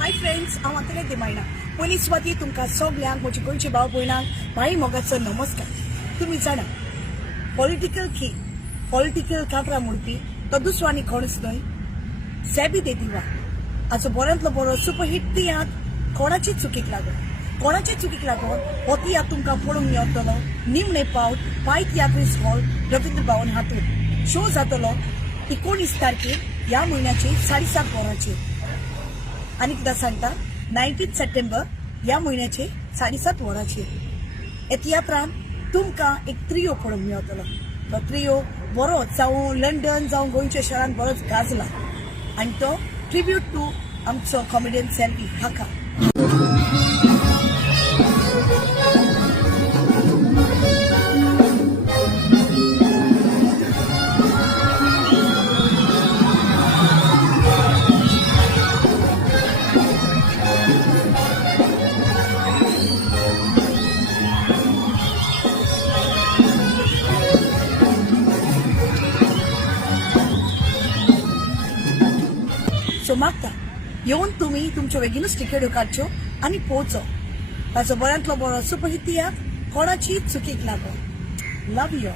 Hi friends, हांव आतां दिमायणा पयली सुवाती तुमकां सगल्यांक म्हजे गोंयचे भाव भयणांक माई मोगाचो नमस्कार. तुम्ही जाणा पॉलिटिकल कांतरां म्हणपी तो दुसरो आनी कोणूच न्हय, सेबी देदिवा हाचो बऱ्यांतलो बरो सुपरहिट तियात्र कोणाची चुकीक लागून हो तियात्र तुमकां पळोवंक मेळटलो निमणे पावट पाय तियात्रीस हॉल रवींद्र भवन हातूंत. शो जातलो 19 तारखेर ह्या म्हयन्याचे 7:30 वरांचेर आनी कितें सांगता 19 सप्टेंबर ह्या म्हयन्याचे 7:30 वरांचेर. हे तियात्रांत तुमकां एक त्रियो पळोवंक मेळटलो. तो त्रियो बरोच जावं लंडन जावं गोंयच्या शहरांत बरोच गाजला आनी तो ट्रिब्यूट टू आमचो कॉमेडियन सेल्वी हाका. सो मागता येवन तुम्ही तुमच्यो बेगीनूच टिकेट्यो काडच्यो आनी पोवचो. ताचो बऱ्यांतलो बरो सुपरहिट तियात्र कोणाची चुकीक लागो. लव यू.